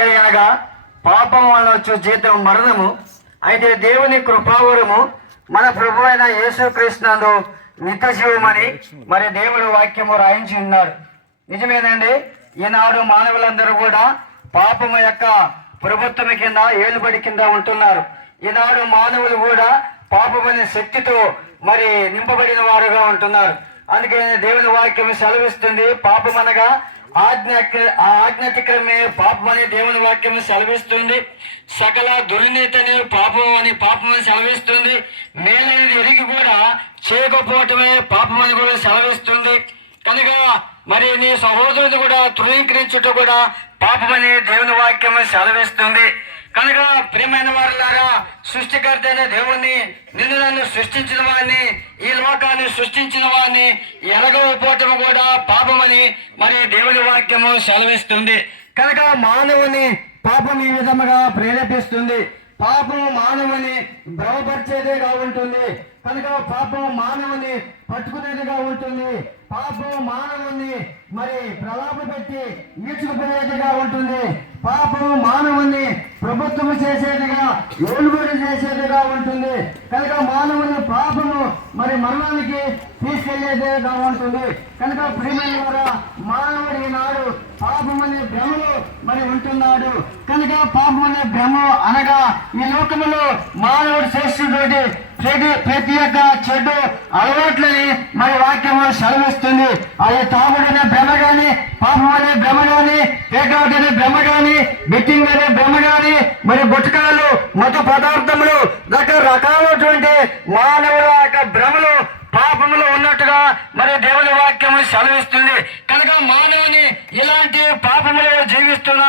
ఏదనగా పాపం వల్ల వచ్చే జీతం మరణము, అయితే దేవుని కృపావరము మన ప్రభు అయిన యేసుక్రీస్తునందు నిత్య జీవమని మరి దేవుడు వాక్యము రాయించి ఉన్నాడు. నిజమేనండి, ఈనాడు మానవులందరూ కూడా పాపము యొక్క ప్రభుత్వం కింద, ఏలుబడి కింద ఉంటున్నారు. ఈనాడు మానవులు కూడా పాపమనే శక్తితో మరి నింపబడిన వారుగా ఉంటున్నారు. అందుకే దేవుని వాక్యం సెలవిస్తుంది, పాపం అనగా ఆజ్ఞాతిక్రమే పాపం అని దేవుని వాక్యం సెలవిస్తుంది. సకల దుర్నీతిని పాపమని సెలవిస్తుంది. మేలైనది ఎరిగి కూడా చేయకపోవటమే పాపమని కూడా సెలవిస్తుంది. కనుక మరి నీ సహోదరుని కూడా తృణీకరించుట కూడా పాపమని దేవుని వాక్యం సెలవిస్తుంది. కనుక ప్రియమైన వారులారా, సృష్టికర్త అయిన దేవుణ్ణి, నిన్ను నన్ను సృష్టించిన వాడిని, ఈ లోకాన్ని సృష్టించిన వాడిని ఎరగకపోవటం కూడా పాపమని మరి దేవుని వాక్యము సెలవిస్తుంది. కనుక మానవుని పాపం ఈ విధముగా ప్రేరేపిస్తుంది. పాపము మానవుని భ్రమపరిచేదిగా ఉంటుంది. కనుక పాపం మానవుని పట్టుకునేదిగా ఉంటుంది. పాపం మానవుని మరి ప్రలాప పెట్టి ఈడ్చుకుపోయేదిగా ఉంటుంది. పాపం మానవుని ప్రభుత్వం చేసేదిగా, ఏలుబడి చేసేదిగా ఉంటుంది. కనుక మానవుని పాపము మరి మరణానికి తీసుకెళ్లేదిగా ఉంటుంది. కనుక ప్రియమైన వారా, మానవుడు ఈనాడు పాపమనే భ్రమలో మరి ఉంటున్నాడు. కనుక పాపమనే భ్రమ అనగా ఈ లోకములో మానవుడు చేస్తున్నటువంటి ప్రతి ఒక్క చెడు అలవాట్లని మరి వాక్యము సెలవిస్తుంది. అది తాగుడనే భ్రమ గాని, పాపం అనే భ్రమ గాని, పేకాట్ అనే భ్రమ గాని, బెట్టింగ్ అనే భ్రమ గాని, మరి గుట్కాలు, మత్తు పదార్థములు, రకరకాలైనటువంటి మానవుల